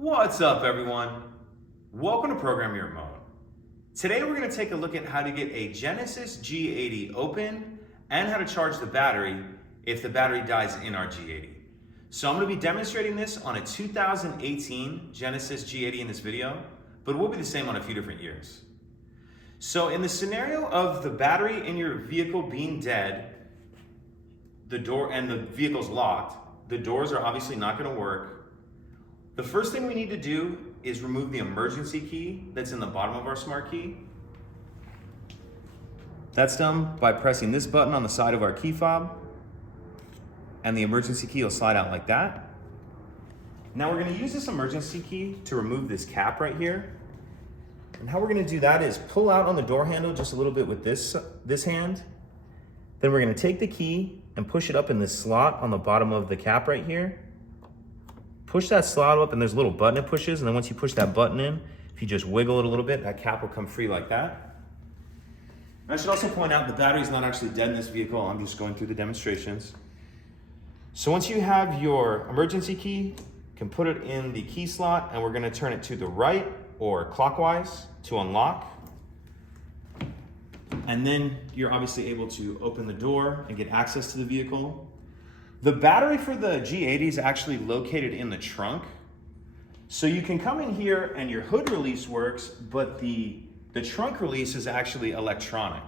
What's up, everyone? Welcome to Program Your Mode. Today we're going to take a look at how to get a Genesis G80 open and how to charge the battery if the battery dies in our G80. So I'm going to be demonstrating this on a 2018 Genesis G80 in this video, but it will be the same on a few different years. So in the scenario of the battery in your vehicle being dead, the door and the vehicle's locked, the doors are obviously not going to work. The first thing we need to do is remove the emergency key that's in the bottom of our smart key. That's done by pressing this button on the side of our key fob, and the emergency key will slide out like that. Now we're going to use this emergency key to remove this cap right here. And how we're going to do that is pull out on the door handle just a little bit with this hand. Then we're going to take the key and push it up in this slot on the bottom of the cap right here. Push that slot up and there's a little button it pushes, and then once you push that button in, if you just wiggle it a little bit, that cap will come free like that. And I should also point out the battery is not actually dead in this vehicle. I'm just going through the demonstrations. So once you have your emergency key, you can put it in the key slot, and we're going to turn it to the right or clockwise to unlock. And then you're obviously able to open the door and get access to the vehicle. The battery for the G80 is actually located in the trunk. So you can come in here and your hood release works, but the trunk release is actually electronic.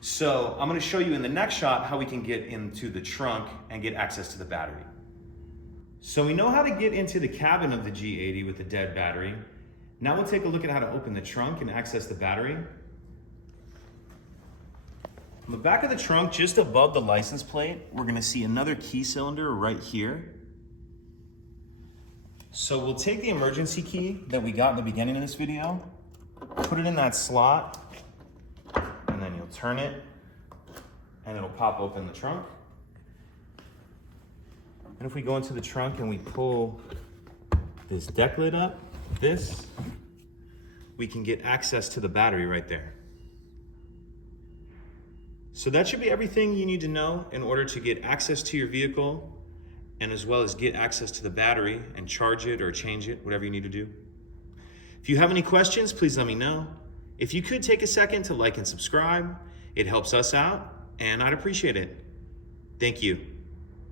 So I'm going to show you in the next shot how we can get into the trunk and get access to the battery. So we know how to get into the cabin of the G80 with the dead battery. Now we'll take a look at how to open the trunk and access the battery. On the back of the trunk, just above the license plate, we're going to see another key cylinder right here. So we'll take the emergency key that we got in the beginning of this video, put it in that slot, and then you'll turn it, and it'll pop open the trunk. And if we go into the trunk and we pull this deck lid up, we can get access to the battery right there. So that should be everything you need to know in order to get access to your vehicle, and as well as get access to the battery and charge it or change it, whatever you need to do. If you have any questions, please let me know. If you could take a second to like and subscribe, it helps us out, and I'd appreciate it. Thank you.